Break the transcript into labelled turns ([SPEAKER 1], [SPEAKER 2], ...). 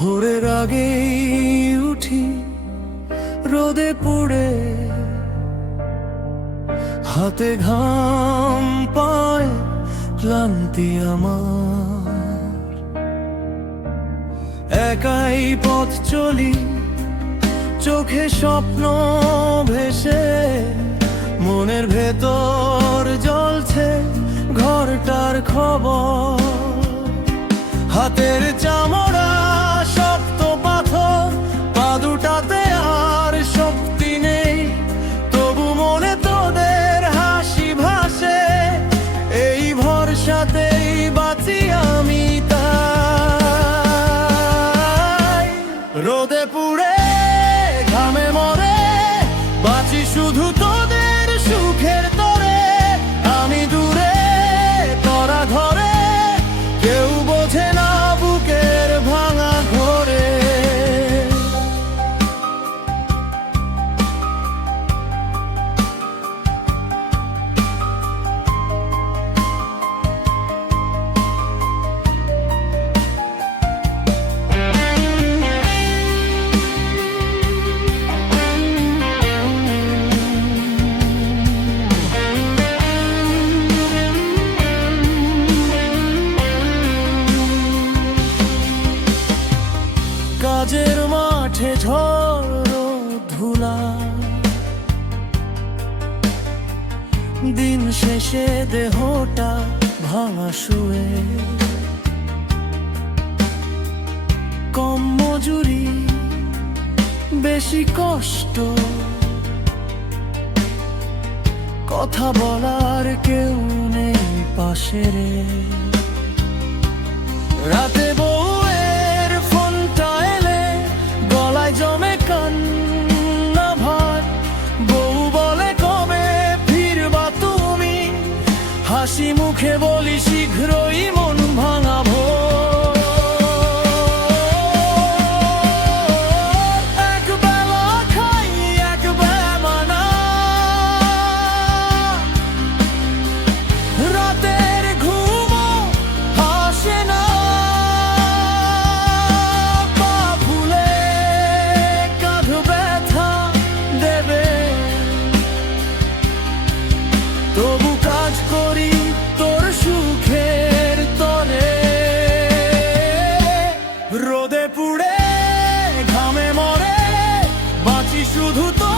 [SPEAKER 1] ভোরের আগে উঠি, রোদে পড়ে। হাতে ঘাম পায় ক্লান্তি আমার। একাই পথ চলি, চোখে স্বপ্ন ভেসে। মনের ভেতর জ্বলছে ঘরটার খবর। হাতের চামড়া শুধু তোদের সুখের কাজের মাঠে ঝড় ধুলা। দিন শেষে দেহটা ভাঙা শুয়ে। কম মজুরি, বেশি কষ্ট। কথা বলার কেউ নেই পাশে রে। রাতে হাসি মুখে বলি শীঘ্রই মন ভাঙাবো। এক রোদে পুড়ে ঘামে মরে বাঁচি শুধু তোদের